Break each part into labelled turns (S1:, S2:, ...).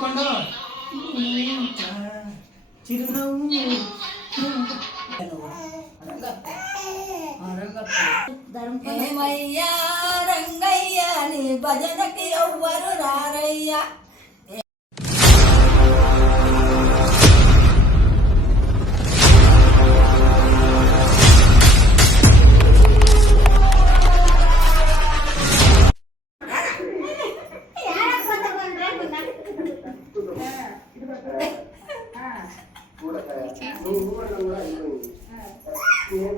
S1: కొండ చిరునవ్వు
S2: ఏమయ్యా రంగయ్య నీ భజనకి ఎవ్వరు రారయ్యా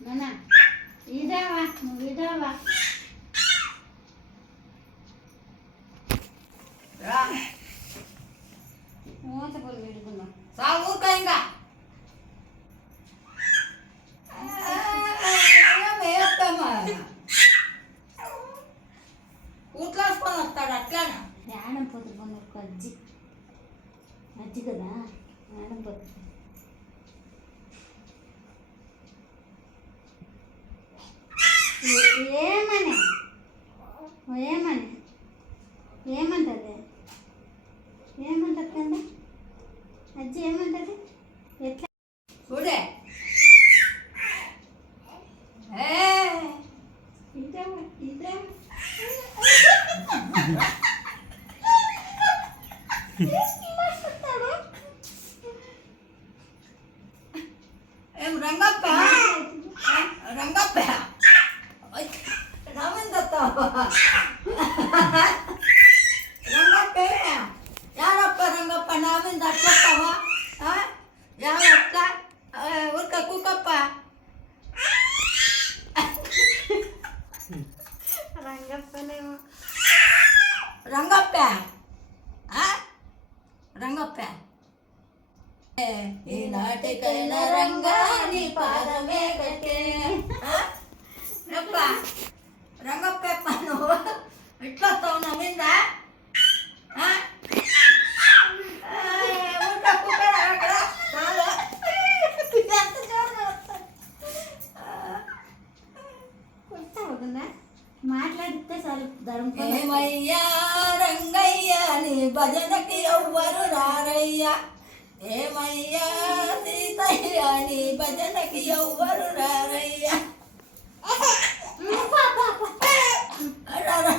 S3: నాన్న ఇదావా నువ్వు ఇదావా? మూత పొలు పెట్టుకుందాం.
S2: సాగుకా ఇంకా. ఊట్లేసుకొని వస్తాడు అట్లానా.
S3: పథకం ఒక అజ్జి. అజ్జి కదా జ్ఞానం పథకం ఏమని? ఏమని? ఏమంటది? ఏమంటది? కదా అజ్జి ఏమంటది? ఎట్లా?
S2: చూడే. ఏ.
S3: ఇదేవా ఇదేవా
S2: ఏం రంగప్ప రంగప్ప రామందత్తావా రంగప్ప యారప్ప రంగప్ప నా మీద అట్లొస్తావా యారప్ప ఉరక కుక్కప్ప
S3: రంగప్పనేమో
S2: రంగప్ప? రంగప్ప ఏ, ఈనాటికైనా రంగా నీ పాదమే? రప్ప రంగప్ప నువ్వు ఇట్లా వస్తావు నా నీ భజనకి ఎవ్వరు రారయ్యా ఏమయ్యా సీతయ్య నీ భజనకి ఎవ్వరు రారయ్యా రారా.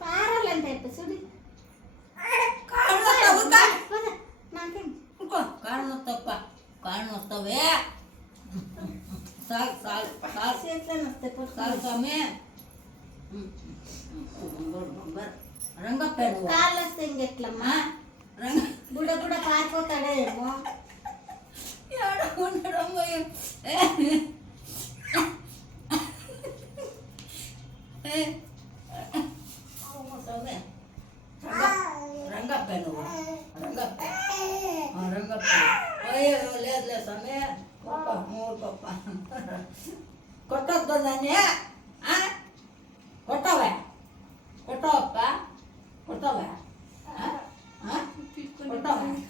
S3: పారాలంటే చూడు
S2: కాళ్ళు నొస్తావుగా?
S3: నాకేం
S2: ఇంకో కాళ్ళు నొస్తప్ప కాళ్ళు నొస్తావే సాగు సాగు సాగు
S3: చేతులను వస్తే
S2: సాగు స్వామి రంగప్ప నువ్వు
S3: కాళ్ళు వస్తే ఇంకెట్లమ్మా
S2: ఆ? రంగ
S3: బుడ బుడ పారిపోతాడేమో
S2: ఏడ ఉండడం పోయి ఏ. ఏ. అమ్మో స్వామి. రంగ- రంగప్ప నువ్వు రంగప్ప ఆ, రంగప్ప అయ్యో లేదు లేదు స్వామి గొప్ప మూడు గొప్ప కొట్టొద్దు దాన్ని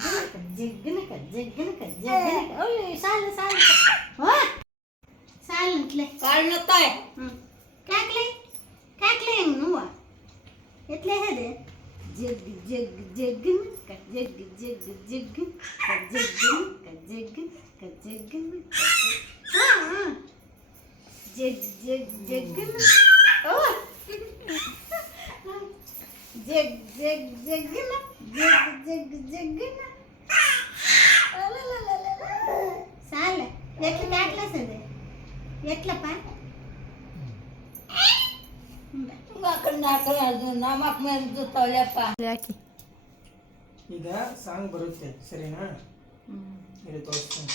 S3: जिग्गनक जिग्गनक जिग्गनक जिग्गनक ओय साल साल हो साल म्हटले
S2: काळ नताय
S3: काकले काकले नुवा એટલે હે દે જગ જગ જગ ક જગ જગ જગ ક જગ ક જગ ક જગ હા જગ જગ જગ ઓ जग जग जगना जग
S2: जग जगना ಸಾಲ ಎಟ್ಲ ಕ್ಲಾಸ್ ಅದೆ
S3: ಎಟ್ಲಪ್ಪ
S1: ಈಗ ಸಾಂಗ್ ಬರುತ್ತೆ ಸರಿನಾ ಇದು ತೋರಿಸ್ತೀನಿ